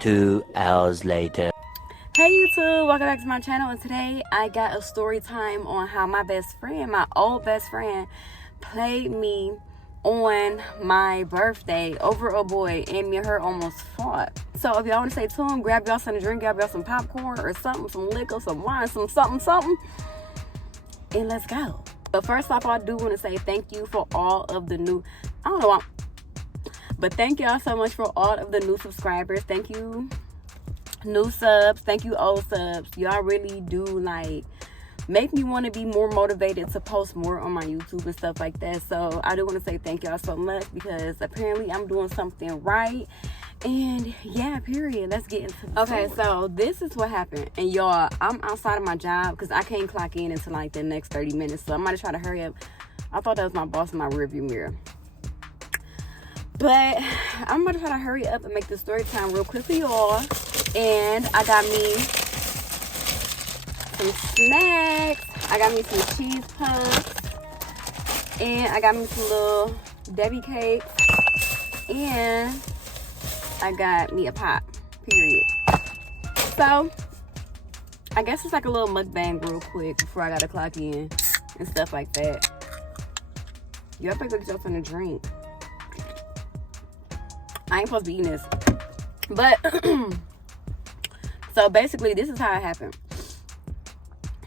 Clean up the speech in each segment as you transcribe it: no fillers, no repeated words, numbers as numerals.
2 hours later. Hey YouTube, welcome back to my channel, and today I got a story time on how my best friend, my old best friend, played me on my birthday over a boy, and me and her almost fought. So if y'all want to stay tuned, grab y'all something to drink, grab y'all some popcorn or something, some liquor, some wine, some something, and let's go. But first off, I do want to say thank you for all of the new, but thank y'all so much for all of the new subscribers. Thank you, new subs. Thank you, old subs. Y'all really do make me want to be more motivated to post more on my YouTube and stuff like that. So I do want to say thank y'all so much, because apparently I'm doing something right. And yeah, period. Let's get into the story. So this is what happened. And y'all, I'm outside of my job because I can't clock in until the next 30 minutes. So I'm going to try to hurry up. I thought that was my boss in my rearview mirror. But I'm going to try to hurry up and make this story time real quick for y'all. And I got me some snacks. I got me some cheese puffs. And I got me some little Debbie cakes. And I got me a pop, period. So I guess it's like a little mukbang real quick before I gotta clock in and stuff like that. Y'all better go get y'all something to drink. I ain't supposed to be eating this. But so basically this is how it happened.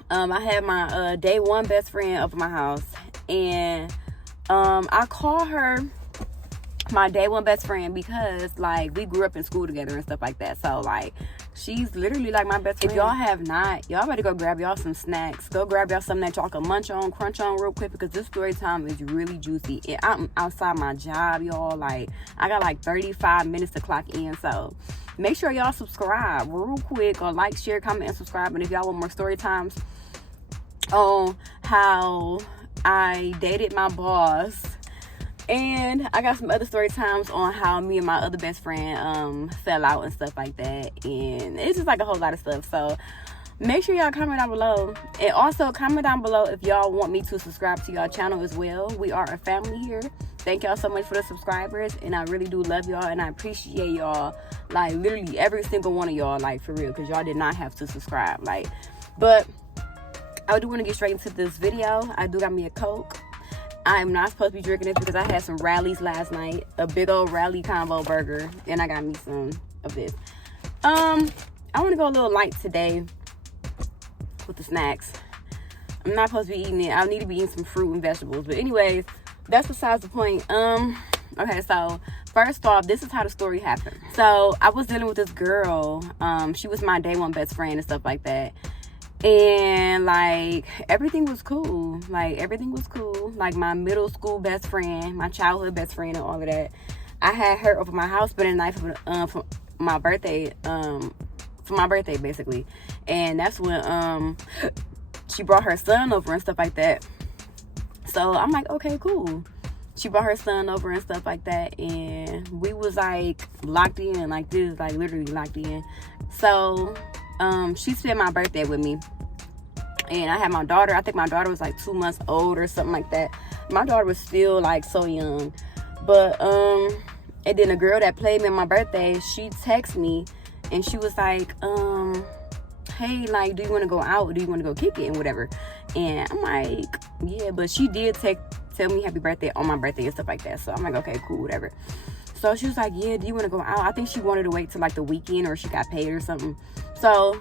I had my day one best friend over my house, and I call her my day one best friend because we grew up in school together and stuff like that. So she's literally my best friend. If y'all have not, y'all better go grab y'all some snacks. Go grab y'all something that y'all can munch on, crunch on real quick, because this story time is really juicy. And I'm outside my job, y'all. I got 35 minutes to clock in. So make sure y'all subscribe real quick, or share, comment, and subscribe. And if y'all want more story times on how I dated my boss, and I got some other story times on how me and my other best friend fell out and stuff like that. And it's just a whole lot of stuff. So make sure y'all comment down below. And also comment down below if y'all want me to subscribe to y'all channel as well. We are a family here. Thank y'all so much for the subscribers. And I really do love y'all. And I appreciate y'all. Literally every single one of y'all. For real. Because y'all did not have to subscribe. But I do want to get straight into this video. I do got me a Coke. I'm not supposed to be drinking this because I had some Rallies last night. A big old Rally combo burger. And I got me some of this. I want to go a little light today with the snacks. I'm not supposed to be eating it. I need to be eating some fruit and vegetables. But anyways, that's besides the point. Okay, so first off, this is how the story happened. So I was dealing with this girl. She was my day one best friend and stuff like that. And everything was cool. Everything was cool. My middle school best friend, my childhood best friend, and all of that. I had her over my house spending the night for my birthday. For my birthday, basically. And that's when she brought her son over and stuff like that. So I'm okay, cool. She brought her son over and stuff like that, and we was locked in, literally locked in. So she spent my birthday with me, and I had my daughter. I think my daughter was 2 months old or something like that. My daughter was still so young. But and then the girl that played me on my birthday, she texted me, and she was hey, do you want to go out, or do you want to go kick it and whatever? And I'm yeah, but she did tell me happy birthday on my birthday and stuff like that. So I'm okay, cool, whatever. So she was yeah, do you want to go out? I think she wanted to wait till the weekend, or she got paid or something. So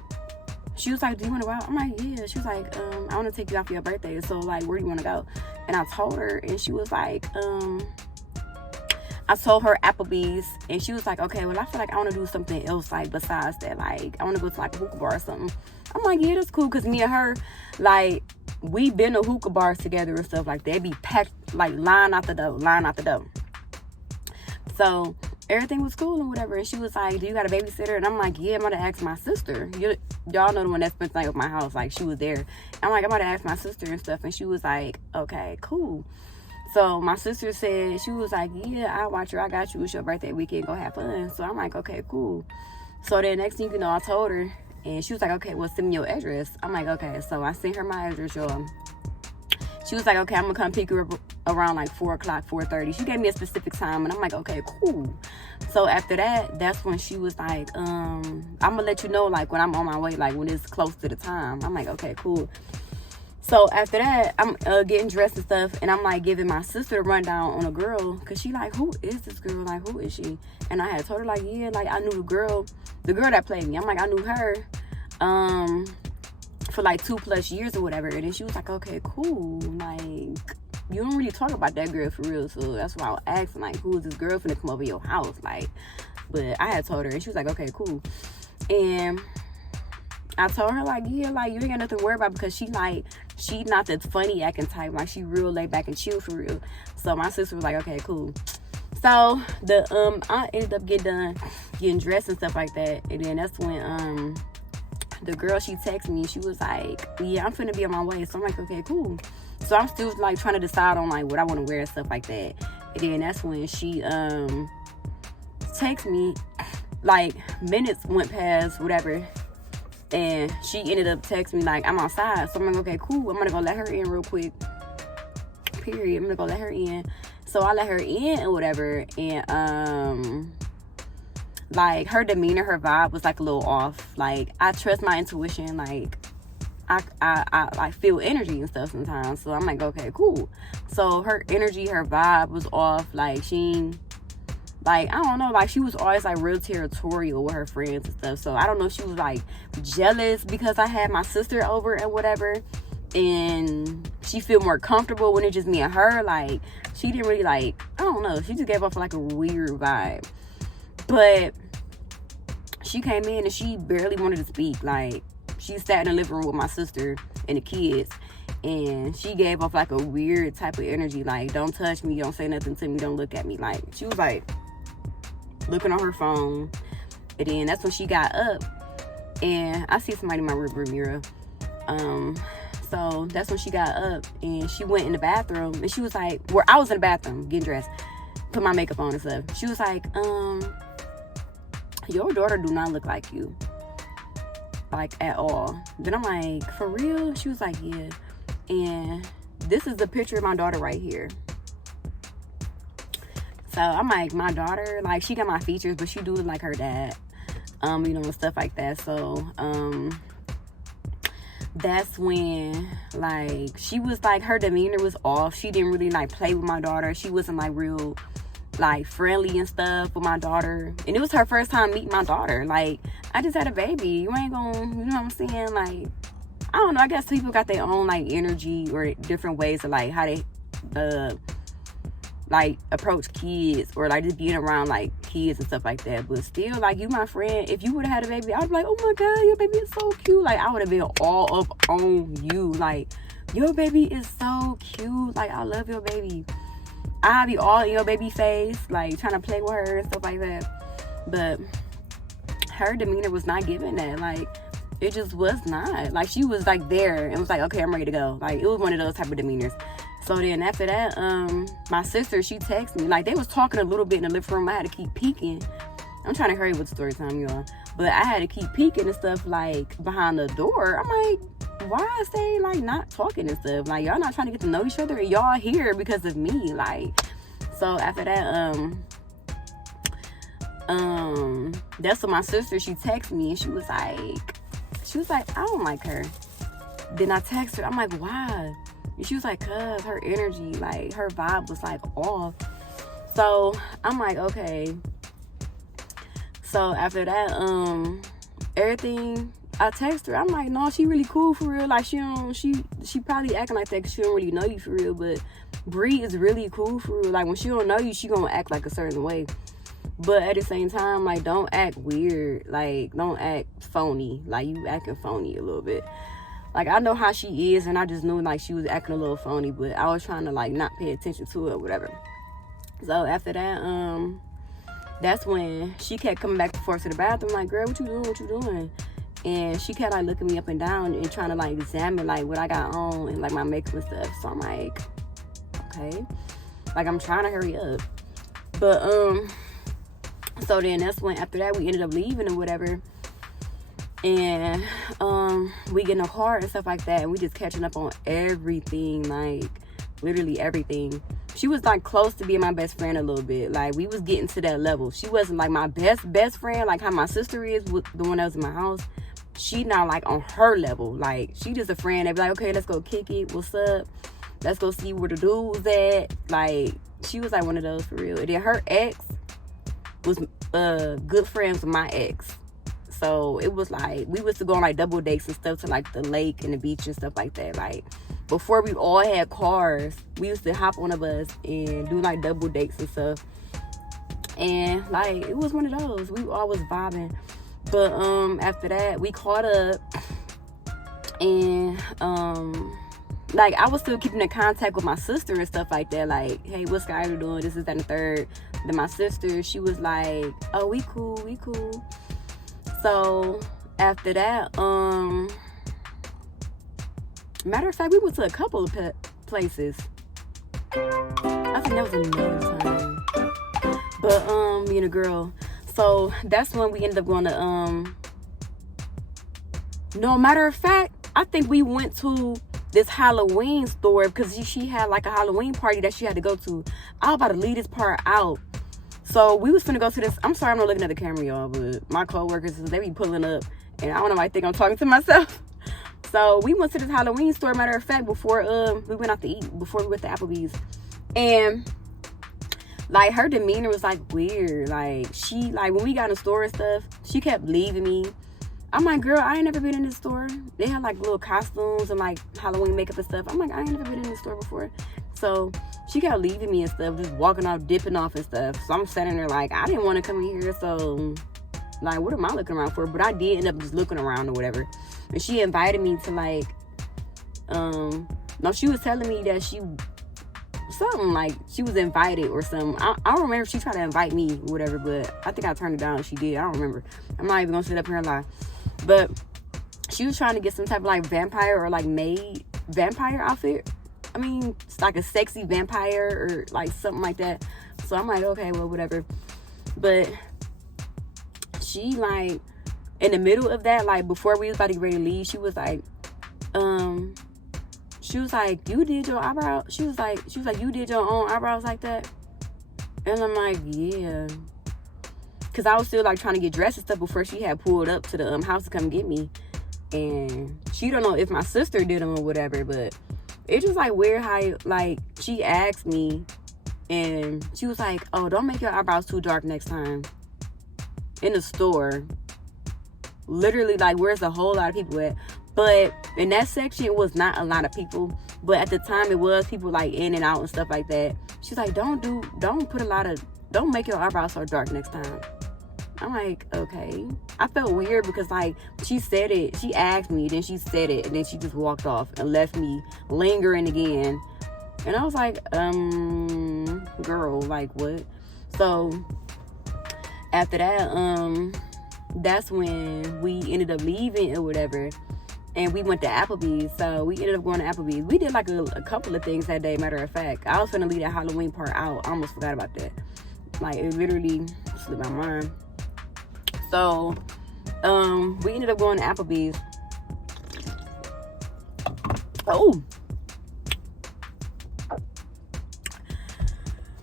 she was do you want to go out? I'm yeah. She was I want to take you out for your birthday. So where do you want to go? And I told her, and she was I told her Applebee's, and she was okay, well, I feel I want to do something else besides that. I want to go to a hookah bar or something. I'm yeah, that's cool, because me and her, we been to hookah bars together and stuff like that. It be packed, line out the door. So everything was cool and whatever. And she was do you got a babysitter? And I'm yeah, I'm going to ask my sister. Y'all know the one that spent the night with my house. She was there. I'm I'm going to ask my sister and stuff. And she was okay, cool. So my sister said, she was yeah, I'll watch her. I got you. It's your birthday weekend. Go have fun. So I'm okay, cool. So then next thing you know, I told her. And she was okay, well, send me your address. I'm okay. So I sent her my address, y'all. She was okay, I'm going to come pick her up around 4 o'clock, 4:30. She gave me a specific time. And I'm okay, cool. So after that, that's when she was like, I'm gonna let you know, like, when I'm on my way, like, when it's close to the time. I'm like, okay, cool. So after that, I'm getting dressed and stuff, and I'm like giving my sister a rundown on a girl, cause she like, who is this girl? Like, who is she? And I had told her, like, yeah, like, I knew the girl that played me. I'm like, I knew her for like 2+ years or whatever. And then she was like, okay, cool. Like, you don't really talk about that girl for real, so that's why I was asking, like, who is this girl finna come over your house? Like, but I had told her, and she was like, okay, cool. And I told her, like, yeah, like, you ain't got nothing to worry about, because she not the funny acting type. Like, she real laid back and chill for real. So my sister was like, okay, cool. So I ended up getting dressed and stuff like that. And then that's when the girl, she texted me. She was like, yeah, I'm finna be on my way. So I'm like, okay, cool. So I'm still like trying to decide on like what I want to wear and stuff like that. And then that's when she texted me. Like, minutes went past, whatever, and she ended up texting me like, I'm outside. So I'm like, okay, cool. I'm gonna go let her in real quick. Period. I'm gonna go let her in. So I let her in and whatever, and like, her demeanor, her vibe was like a little off. Like, I trust my intuition. Like, I feel energy and stuff sometimes. So I'm like, okay, cool. So her energy, her vibe was off. Like, she, like, I don't know, like, she was always like real territorial with her friends and stuff. So I don't know if she was like jealous because I had my sister over and whatever, and she feel more comfortable when it's just me and her. Like, she didn't really, like, I don't know, she just gave off like a weird vibe. But she came in and she barely wanted to speak. Like, she sat in the living room with my sister and the kids, and she gave off like a weird type of energy. Like, don't touch me, don't say nothing to me, don't look at me. Like, she was like looking on her phone. And then that's when she got up, and I see somebody in my rearview mirror. So that's when she got up and she went in the bathroom, and she was like, where I was in the bathroom getting dressed, put my makeup on and stuff. She was like, your daughter do not look like you, like, at all. Then I'm like, for real? She was like, yeah. And this is the picture of my daughter right here. So I'm like, my daughter, like, she got my features, but she do look like her dad, you know, and stuff like that. So that's when, like, she was like, her demeanor was off. She didn't really like play with my daughter. She wasn't like real like friendly and stuff with my daughter. And it was her first time meeting my daughter. Like, I just had a baby. You ain't gonna, you know what I'm saying? Like, I don't know, I guess people got their own like energy or different ways of like how they like approach kids, or like just being around like kids and stuff like that. But still, like, you my friend. If you would have had a baby, I'd be like, oh my god, your baby is so cute. Like, I would have been all up on you. Like, your baby is so cute. Like, I love your baby. I'll be all in your baby face, like, trying to play with her and stuff like that. But her demeanor was not giving that. Like, it just was not. Like, she was like there and was like, okay, I'm ready to go. Like, it was one of those type of demeanors. So then after that, my sister, she texted me. Like, they was talking a little bit in the living room. I had to keep peeking. I'm trying to hurry with the story time, y'all. But I had to keep peeking and stuff, like, behind the door. I'm like, why is they, like, not talking and stuff? Like, y'all not trying to get to know each other? Y'all here because of me. Like, so after that, that's when my sister, she texted me, and she was like, I don't like her. Then I text her. I'm like, why? And she was like, cause her energy, like, her vibe was like off. So I'm like, okay. So after that, everything, I text her. I'm like, no, she really cool for real. Like, she probably acting like that because she don't really know you for real. But Bree is really cool for real. Like, when she don't know you, she gonna act like a certain way. But at the same time, like, don't act weird. Like, don't act phony. Like, you acting phony a little bit. Like, I know how she is, and I just knew, like, she was acting a little phony, but I was trying to, like, not pay attention to it or whatever. So after that, that's when she kept coming back and forth to the bathroom, like, girl, what you doing? And she kept, like, looking me up and down and trying to, like, examine, like, what I got on and, like, my makeup and stuff. So I'm like, okay. Like, I'm trying to hurry up. But, so then that's when, after that, we ended up leaving or whatever. And we get in a car and stuff like that, and we just catching up on everything, like, literally everything. she was like close to being my best friend a little bit. Like, we was getting to that level. She wasn't like my best friend, like how my sister is with the one that was in my house. She not like on her level. Like, she just a friend that be like, okay, let's go kick it. What's up? Let's go see where the dude was at. Like, she was like one of those for real. And then her ex was good friends with my ex. So it was like, we used to go on like double dates and stuff to like the lake and the beach and stuff like that. Like, before we all had cars, we used to hop on a bus and do like double dates and stuff. And like, it was one of those. We all was vibing. But after that, we caught up. And like, I was still keeping in contact with my sister and stuff like that. Like, hey, what's Skylar doing? This is that and the third. Then my sister, she was like, oh, we cool. So after that, matter of fact, we went to a couple of places. I think that was another time. But me and a girl. So that's when we ended up going to no, matter of fact, I think we went to this Halloween store because she had like a Halloween party that she had to go to. I was about to leave this part out. So we was finna go to this. I'm sorry I'm not looking at the camera, y'all, but my co-workers, they be pulling up. And I don't know, I think I'm talking to myself. So we went to this Halloween store, matter of fact, before we went out to eat, before we went to Applebee's. And like, her demeanor was like weird. Like, she, like, when we got in the store and stuff, she kept leaving me. I'm like, girl, I ain't never been in this store. They had like little costumes and like Halloween makeup and stuff. I'm like, I ain't never been in this store before. So she kept leaving me and stuff, just walking off, dipping off and stuff. So I'm sitting there like, I didn't want to come in here, so like, what am I looking around for? But I did end up just looking around or whatever. And she invited me to like, no, she was telling me that she was invited or something. I don't remember if she tried to invite me or whatever, but I think I turned it down. She did. I don't remember. I'm not even gonna sit up here and lie. But she was trying to get some type of like vampire or like maid vampire outfit. I mean, it's like a sexy vampire or like something like that. So I'm like, okay, well, whatever. But she like, in the middle of that, like before we was about to get ready to leave, she was like, you did your eyebrow? She was like, you did your own eyebrows like that? And I'm like, yeah. Because I was still like trying to get dressed and stuff before she had pulled up to the house to come get me. And she don't know if my sister did them or whatever, but it's just like weird how like she asked me and she was like, oh, don't make your eyebrows too dark next time. In the store. Literally, like, where's a whole lot of people at? But in that section, it was not a lot of people. But at the time, it was people like in and out and stuff like that. She's like, don't make your eyebrows so dark next time. I'm like, okay. I felt weird because like she said it, she asked me, then she said it, and then she just walked off and left me lingering again. And I was like, girl, like what? So after that, that's when we ended up leaving or whatever. And we went to Applebee's. So we ended up going to Applebee's. We did like a couple of things that day, matter of fact. I was finna leave that Halloween part out. I almost forgot about that. Like, it literally slipped my mind. So, we ended up going to Applebee's. Oh!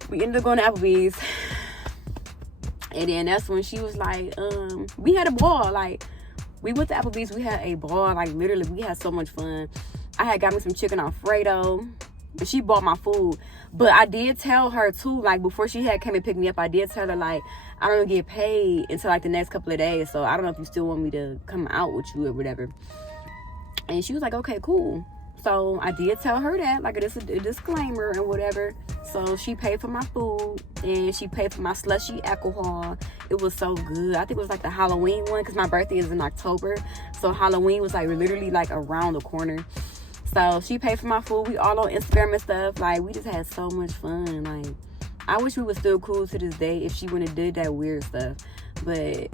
We ended up going to Applebee's. And then that's when she was like, we had a ball. Like, we went to Applebee's. We had a ball. Like, literally, we had so much fun. I had got me some chicken Alfredo. And she bought my food. But I did tell her, too, like, before she had came and picked me up, I did tell her, like, I don't get paid until, like, the next couple of days. So, I don't know if you still want me to come out with you or whatever. And she was like, okay, cool. So, I did tell her that, like, it's a disclaimer and whatever. So, she paid for my food. And she paid for my slushy alcohol. It was so good. I think it was, like, the Halloween one. Because my birthday is in October. So, Halloween was, like, literally, like, around the corner. So, she paid for my food. We all on Instagram and stuff. Like, we just had so much fun. Like, I wish we were still cool to this day if she wouldn't have did that weird stuff. But,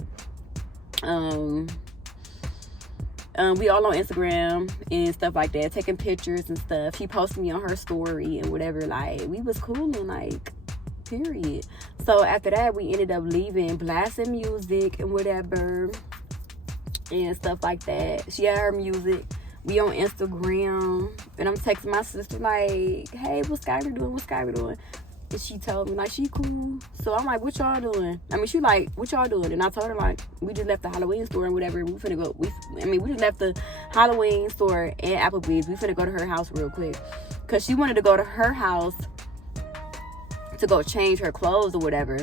we all on Instagram and stuff like that, taking pictures and stuff. She posted me on her story and whatever. Like, we was cool and like, period. So, after that, we ended up leaving, blasting music and whatever and stuff like that. She had her music. We on Instagram, and I'm texting my sister like, hey, what's Skyler doing? What's Skyler doing? And she told me like she cool. So I'm like, what y'all doing? I mean, she like, what y'all doing? And I told her like, we just left the Halloween store and whatever. We finna go. We just left the Halloween store and Applebee's. We finna go to her house real quick, cause she wanted to go to her house to go change her clothes or whatever.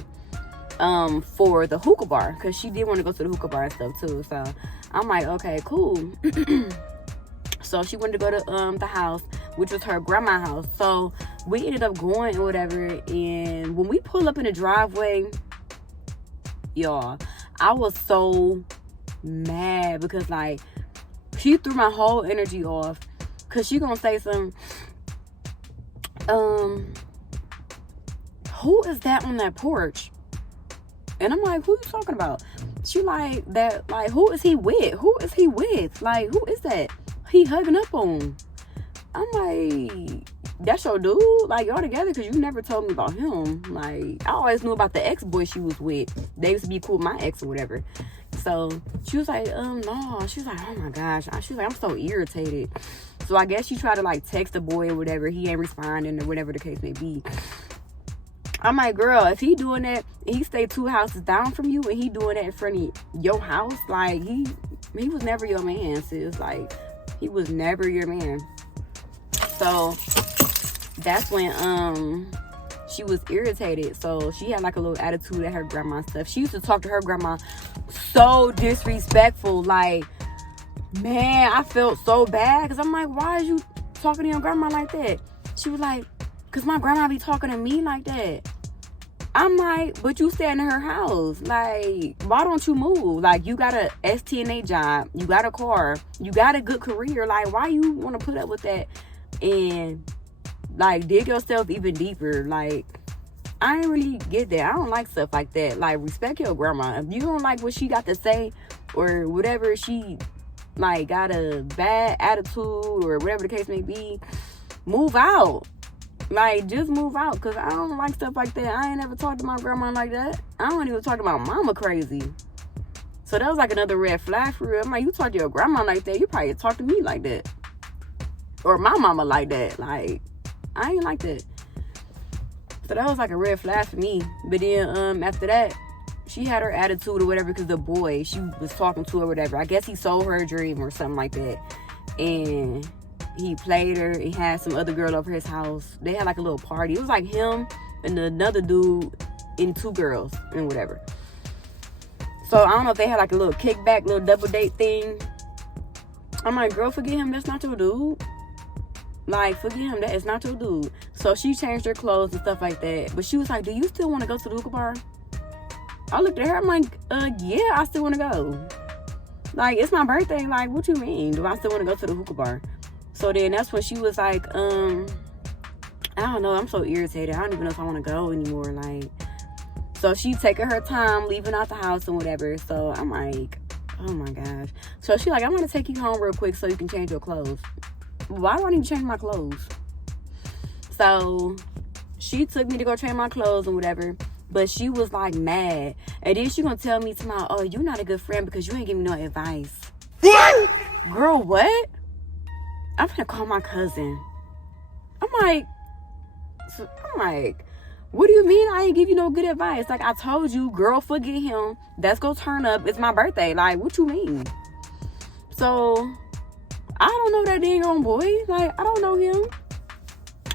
For the hookah bar, cause she did want to go to the hookah bar and stuff too. So I'm like, okay, cool. So she wanted to go to the house, which was her grandma's house. So we ended up going or whatever. And when we pull up in the driveway, y'all, I was so mad because like she threw my whole energy off. Cause she gonna say some, who is that on that porch? And I'm like, who you talking about? She like, that, like, who is he with? Who is he with? Like, who is that? He hugging up on. I'm like, that's your dude? Like, y'all together? Because you never told me about him. Like, I always knew about the ex-boy she was with. They used to be cool with my ex or whatever. So, she was like, no. She was like, oh my gosh. She was like, I'm so irritated. So, I guess she tried to, like, text the boy or whatever. He ain't responding or whatever the case may be. I'm like, girl, if he doing that, and he stay 2 houses down from you, and he doing that in front of your house, like, he was never your man, sis. Like, he was never your man. So, that's when, she was irritated. So, she had, like, a little attitude at her grandma and stuff. She used to talk to her grandma so disrespectful. Like, man, I felt so bad. Because I'm like, why are you talking to your grandma like that? She was like, because my grandma be talking to me like that. I'm like, but you stay in her house. Like, why don't you move? Like, you got a STNA job. You got a car. You got a good career. Like, why you want to put up with that and, like, dig yourself even deeper? Like, I ain't really get that. I don't like stuff like that. Like, respect your grandma. If you don't like what she got to say or whatever, she, like, got a bad attitude or whatever the case may be, move out. Like, just move out, because I don't like stuff like that. I ain't never talked to my grandma like that. I don't even talk to my mama crazy. So that was like another red flag for real. I'm like, you talk to your grandma like that, you probably talk to me like that. Or my mama like that. Like, I ain't like that. So that was like a red flag for me. But then after that, she had her attitude or whatever because the boy she was talking to or whatever, I guess he sold her a dream or something like that. And he played her and had some other girl over his house. They had like a little party. It was like him and another dude and 2 girls and whatever. So I don't know if they had like a little kickback, little double date thing. I'm like, girl, forget him. That's not your dude. Like, forget him. That is not your dude. So she changed her clothes and stuff like that. But she was like, do you still want to go to the hookah bar? I looked at her. I'm like, yeah, I still want to go. Like, it's my birthday. Like, what you mean? Do I still want to go to the hookah bar? So then that's when she was like, I don't know, I'm so irritated. I don't even know if I want to go anymore. Like, so she taking her time, leaving out the house and whatever. So I'm like, oh my gosh. So she like, I'm going to take you home real quick so you can change your clothes. Why do I need to change my clothes? So she took me to go change my clothes and whatever. But she was like mad. And then she going to tell me tomorrow, oh, you're not a good friend because you ain't giving me no advice. What? Girl, what? I'm gonna call my cousin. I'm like, what do you mean I ain't give you no good advice? Like, I told you, girl, forget him. Let's go turn up. It's my birthday. Like, what you mean? So, I don't know that dang old boy. Like, I don't know him.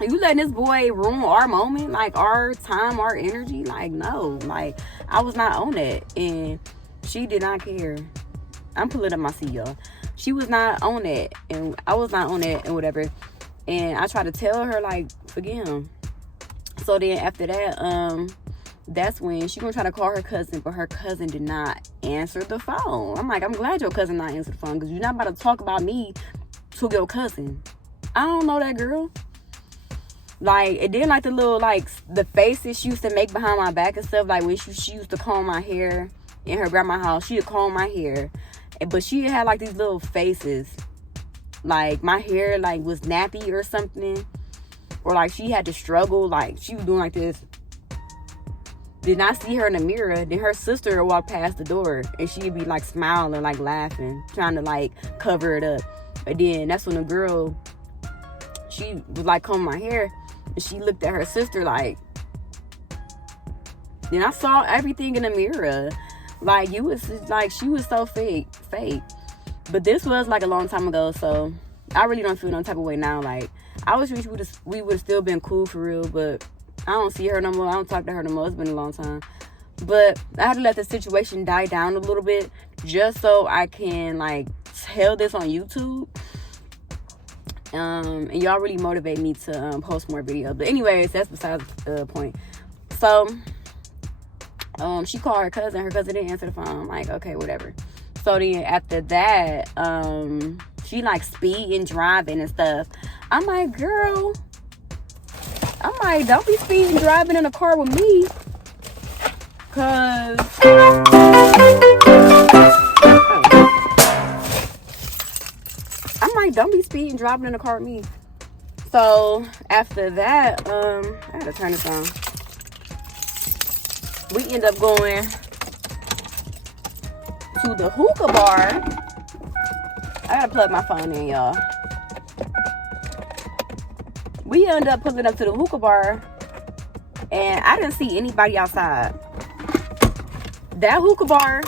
You letting this boy ruin our moment? Like, our time, our energy? Like, no. Like, I was not on that. And she did not care. I'm pulling up my seat, y'all. She was not on it, and I was not on it, and whatever. And I tried to tell her, like, forget him. So then after that, that's when she gonna try to call her cousin, but her cousin did not answer the phone. I'm like, I'm glad your cousin not answer the phone, because you're not about to talk about me to your cousin. I don't know that girl. Like, it didn't like the little, like, the faces she used to make behind my back and stuff. Like, when she used to comb my hair in her grandma's house, she would comb my hair. But she had like these little faces, like my hair like was nappy or something, or like she had to struggle, like she was doing like this. Did not see her in the mirror. Then her sister would walk past the door and she'd be like smiling, like laughing, trying to like cover it up. And then that's when the girl, she was like combing my hair, and she looked at her sister like, and I saw everything in the mirror. Like, you was like, she was so fake. But this was like a long time ago, so I really don't feel no type of way now. Like, I wish we would have still been cool for real, but I don't see her no more. I don't talk to her no more. It's been a long time. But I had to let the situation die down a little bit just so I can like tell this on YouTube. And y'all really motivate me to post more videos. But anyways, that's besides the point. So she called her cousin. Her cousin didn't answer the phone. I'm like, okay, whatever. So then after that, she like speeding, driving and stuff. I'm like, girl, don't be speeding, driving in a car with me. Cause I'm like, don't be speeding, driving in a car with me. So after that, I had to turn this on. We end up going to the hookah bar. I gotta plug my phone in, y'all. We end up pulling up to the hookah bar, and I didn't see anybody outside. That hookah bar,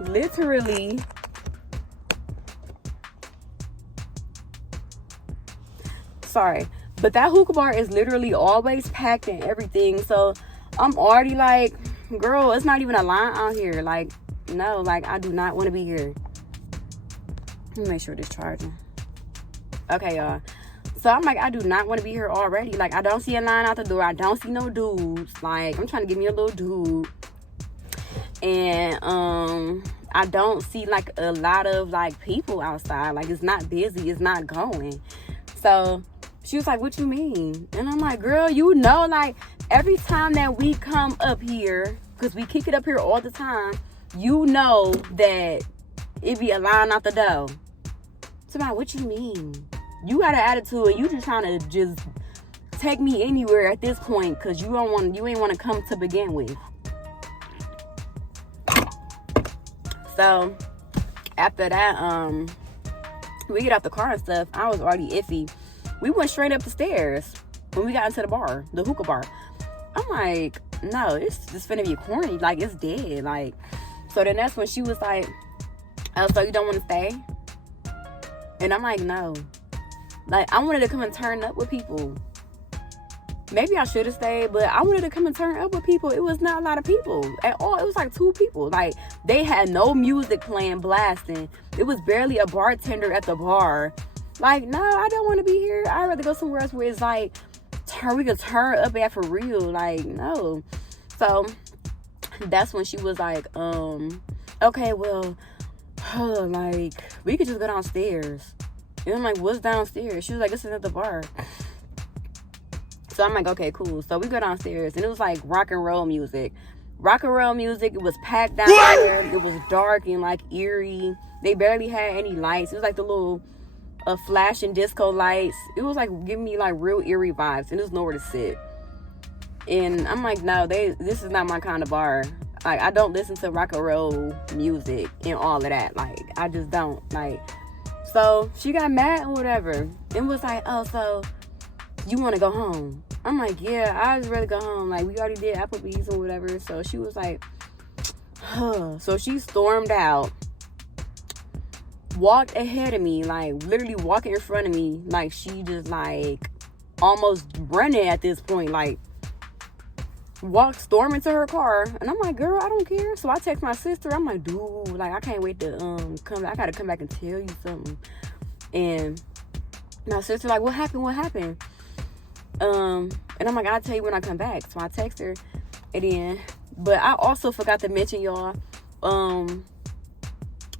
literally, but that hookah bar is literally always packed and everything. So I'm already like, girl, it's not even a line out here. Like, no, like, I do not want to be here. Let me make sure this charging. Okay, y'all. So I'm like, I do not want to be here already. Like, I don't see a line out the door. I don't see no dudes. Like, I'm trying to get me a little dude. And I don't see like a lot of like people outside. Like, it's not busy. It's not going. So she was like, what you mean? And I'm like, girl, you know, like, every time that we come up here, because we kick it up here all the time, you know that it be a line out the door. So I'm like, what you mean? You got an attitude and you just trying to just take me anywhere at this point, because you ain't want to come to begin with. So after that, we get out the car and stuff. I was already iffy. We went straight up the stairs when we got into the bar, the hookah bar. I'm like, no, it's just finna be corny. Like, it's dead. Like, so then that's when she was like, oh, so you don't want to stay? And I'm like, no. Like, I wanted to come and turn up with people. Maybe I should have stayed, but I wanted to come and turn up with people. It was not a lot of people at all. It was like 2 people. Like, they had no music playing, blasting. It was barely a bartender at the bar. Like, no, I don't want to be here. I'd rather go somewhere else where it's like, we could turn up at for real. Like, no. So that's when she was like, okay, well, like, we could just go downstairs. And I'm like, what's downstairs? She was like, this is at the bar. So I'm like, okay, cool. So we go downstairs, and it was like rock and roll music. It was packed down there. It was dark and like eerie. They barely had any lights. It was like the little flashing disco lights. It was like giving me like real eerie vibes, and there's nowhere to sit. And I'm like, no, this is not my kind of bar. Like, I don't listen to rock and roll music and all of that. Like, I just don't. Like, so she got mad or whatever, and was like, oh, so you want to go home? I'm like, yeah, I'd rather go home. Like, we already did Applebee's or whatever. So she was like, huh. So she stormed out, walked ahead of me, like literally walking in front of me. Like, she just like almost running at this point, like storming to her car. And I'm like, girl, I don't care. So I text my sister. I'm like, dude, like, I can't wait to come. I gotta come back and tell you something. And my sister like, what happened? And I'm like, I'll tell you when I come back. So I text her, and then, but I also forgot to mention, y'all,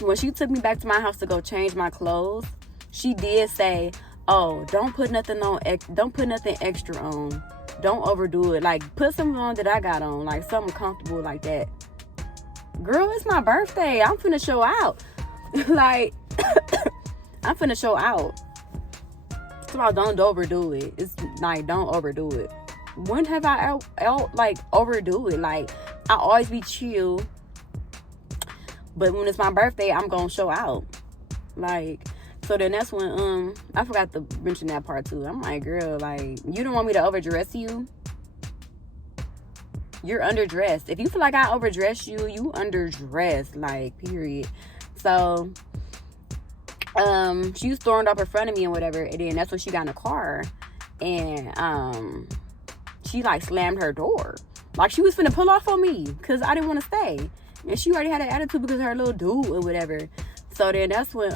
when she took me back to my house to go change my clothes, she did say, oh, don't put nothing extra on. Don't overdo it. Like, put something on that I got on, like something comfortable like that. Girl, it's my birthday. I'm finna show out. Like, I'm finna show out. So don't overdo it. It's like, don't overdo it. When have I like overdo it? Like, I always be chill, but when it's my birthday, I'm gonna show out. Like, So then that's when I forgot to mention that part too. I'm like, girl, like, you don't want me to overdress you? You're underdressed. If you feel like I overdress you, you underdressed, like, period. So she was throwing up in front of me and whatever, and then that's when she got in the car, and she like slammed her door, like she was finna pull off on me because I didn't want to stay, and she already had an attitude because of her little dude or whatever. So then that's when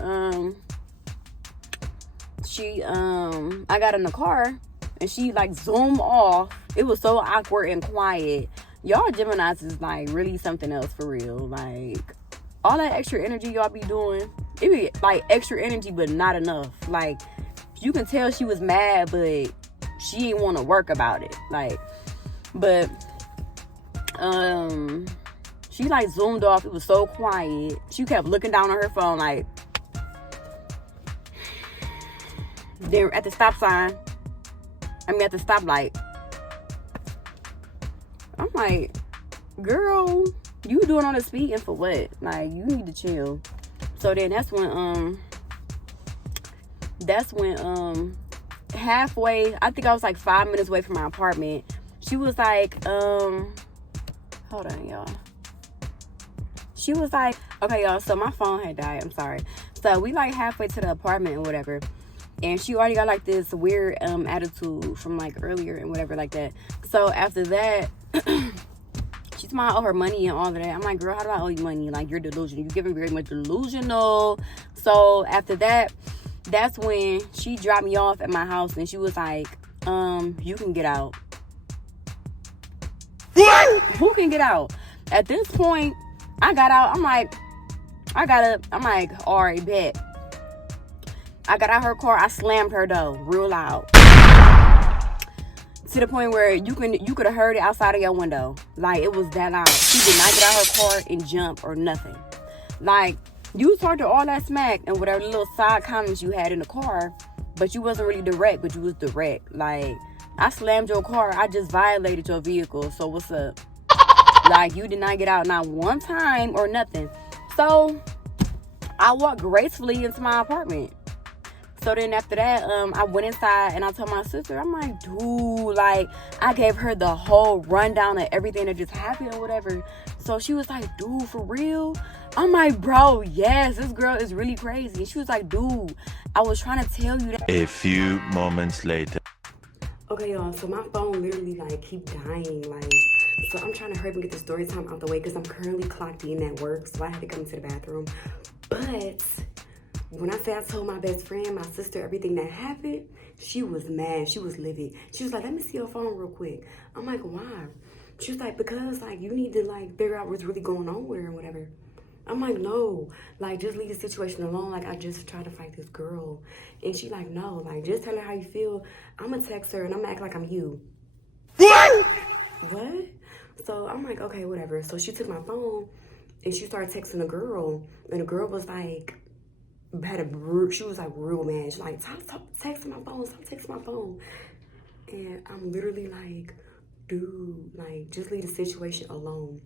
I got in the car and she like zoomed off. It was so awkward and quiet. Y'all Geminis is like really something else for real. Like, all that extra energy y'all be doing, it be like extra energy but not enough. Like, you can tell she was mad, but she didn't want to work about it. Like, but she like zoomed off. It was so quiet. She kept looking down on her phone, like, then at the stop sign, at the stoplight, I'm like, girl, you doing all the speeding for what? Like, you need to chill. So then that's when halfway, I think I was like 5 minutes away from my apartment, she was like, hold on, y'all. She was like, okay, y'all, so my phone had died, I'm sorry. So we like halfway to the apartment and whatever, and she already got like this weird attitude from like earlier and whatever like that. So after that, she's talking about, I owe her money and all of that. I'm like, girl, how do I owe you money? Like, you're delusional. You're giving very much delusional. So after that, that's when she dropped me off at my house and she was like, you can get out. What? Who can get out? At this point, I got out. I'm like, all right, bet. I got out her car. I slammed her door real loud. To the point where you could have heard it outside of your window. Like, it was that loud. She did not get out her car and jump or nothing. Like, you talked to all that smack and whatever little side comments you had in the car, but you wasn't really direct, but you was direct. Like, I slammed your car. I just violated your vehicle. So what's up? Like, you did not get out not one time or nothing. So I walked gracefully into my apartment. So then after that, I went inside and I told my sister, I'm like, dude, like, I gave her the whole rundown of everything that just happened or whatever. So she was like, dude, for real? I'm like, bro, yes, this girl is really crazy. And she was like, dude, I was trying to tell you that. A few moments later. Okay, y'all, so my phone literally, like, keep dying, like, so I'm trying to hurry up and get the story time out the way because I'm currently clocked in at work, so I had to come to the bathroom. But when I say I told my best friend, my sister, everything that happened, she was mad. She was livid. She was like, let me see your phone real quick. I'm like, why? She was like, because, like, you need to, like, figure out what's really going on with her and whatever. I'm like, no, like, just leave the situation alone. Like, I just tried to fight this girl. And she like, no, like, just tell her how you feel. I'm going to text her and I'm going to act like I'm you. What? What? So I'm like, okay, whatever. So she took my phone and she started texting the girl. And the girl was like, she was like real mad. She's like, stop texting my phone. Stop texting my phone. And I'm literally like, dude, like, just leave the situation alone.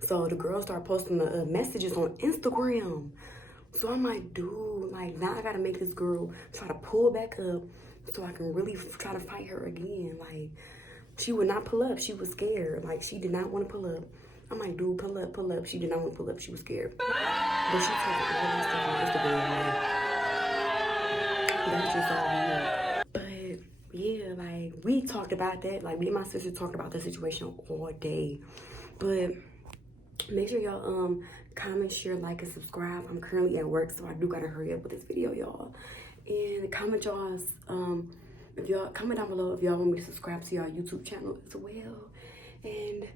So the girl started posting the messages on Instagram. So I'm like, dude, like, now I gotta make this girl try to pull back up so I can really try to fight her again. Like, she would not pull up. She was scared. Like, she did not want to pull up. I'm like, dude, pull up, pull up. She did not want to pull up. She was scared. But she talked all that stuff on Instagram. Like, that's just all weird. But yeah, like, we talked about that. Like, me and my sister talked about the situation all day. But make sure y'all comment, share, like, and subscribe. I'm currently at work, so I do gotta hurry up with this video, y'all. And comment y'all's if y'all comment down below if y'all want me to subscribe to y'all YouTube channel as well. And